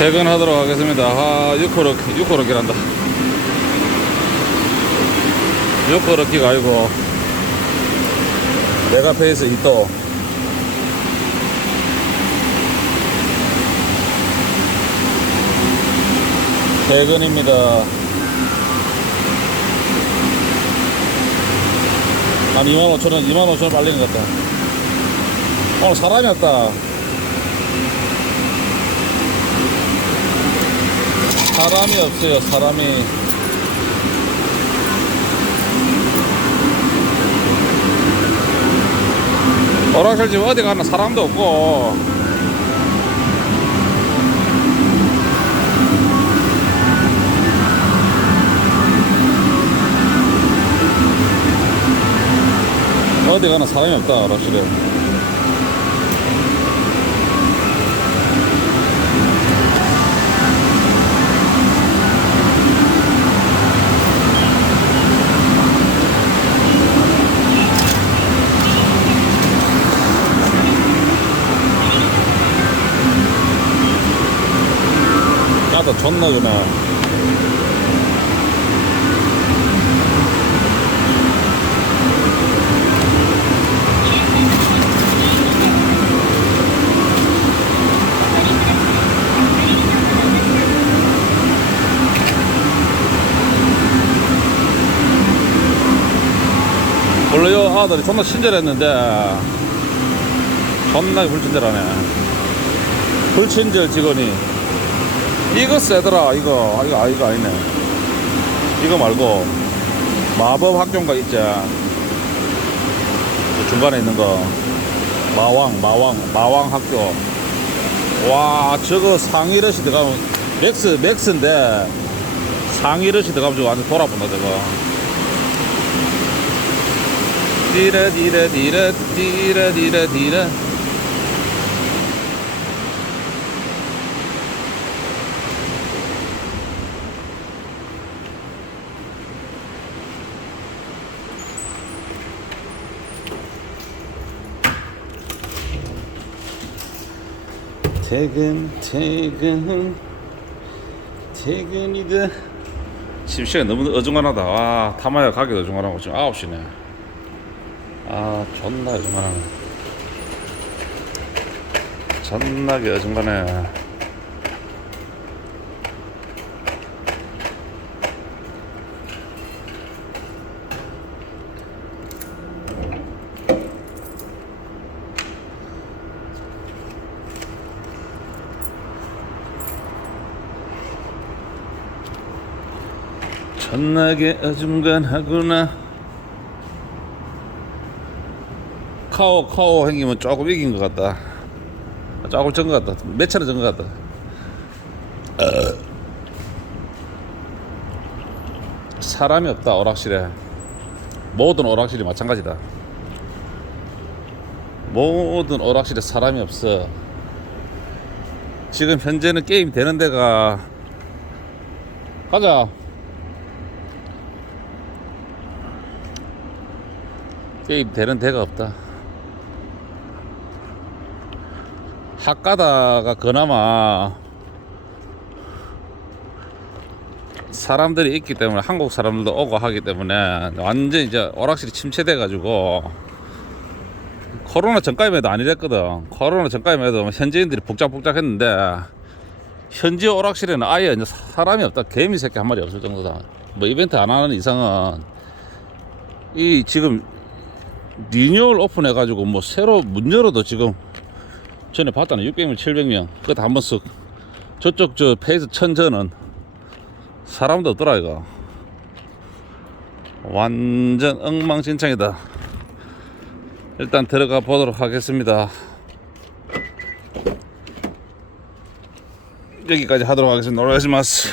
퇴근하도록 하겠습니다. 아, 6호로, 6호로 길한다. 6호로 기가 아니고, 내가 페이스 이또 퇴근입니다. 한 25,000원, 25,000원 빨리는 것 같다. 오늘 사람이 없다. 사람이 없어요, 사람이. 오락실집 어디 가나 사람도 없고. 어디 가나 사람이 없다, 오락실에. 존나 그네. 원래 요 아들이 존나 친절했는데 존나게 불친절하네 불친절 직원이 이거 세더라 이거. 아, 이거 아 이거 아니네. 이거 말고 마법 학교인가 있지? 그 중간에 있는 거. 마왕 마왕 마왕 학교. 와 저거 상위러시 들어가면 맥스 맥스인데 상위러시 들어가면 완전 돌아본다 저거. 디레 디레 디레 디레 디레 디레 퇴근 퇴근. 퇴근이다 지금 시간 너무 어중간하다. 와 타마야 가기도 어중간하고 지금 9시네. 아 존나 어중간하네. 존나게 어중간해 존나게 어중간하구나. 카오 카오 행기면 조금 이긴 것 같다. 조금 전것 같다. 몇 차례 전것 같다. 어. 사람이 없다 오락실에. 모든 오락실이 마찬가지다. 모든 오락실에 사람이 없어. 지금 현재는 게임 되는 데가. 가자 게임 되는 데가 없다. 학가다가 그나마 사람들이 있기 때문에 한국 사람들도 오고 하기 때문에 완전 이제 오락실이 침체돼 가지고 코로나 전까지만 해도 안 이랬거든. 코로나 전까지만 해도 현지인들이 복잡복잡했는데 현지 오락실에는 아예 이제 사람이 없다. 개미 새끼 한 마리 없을 정도다. 뭐 이벤트 안 하는 이상은 이 지금 리뉴얼 오픈해 가지고 뭐 새로 문 열어도 지금 전에 봤다는 600명 700명. 그것도 한 번씩 저쪽 저 페이스 천전은 사람도 없더라 이거. 완전 엉망진창이다. 일단 들어가 보도록 하겠습니다. 여기까지 하도록 하겠습니다. 오라이시마스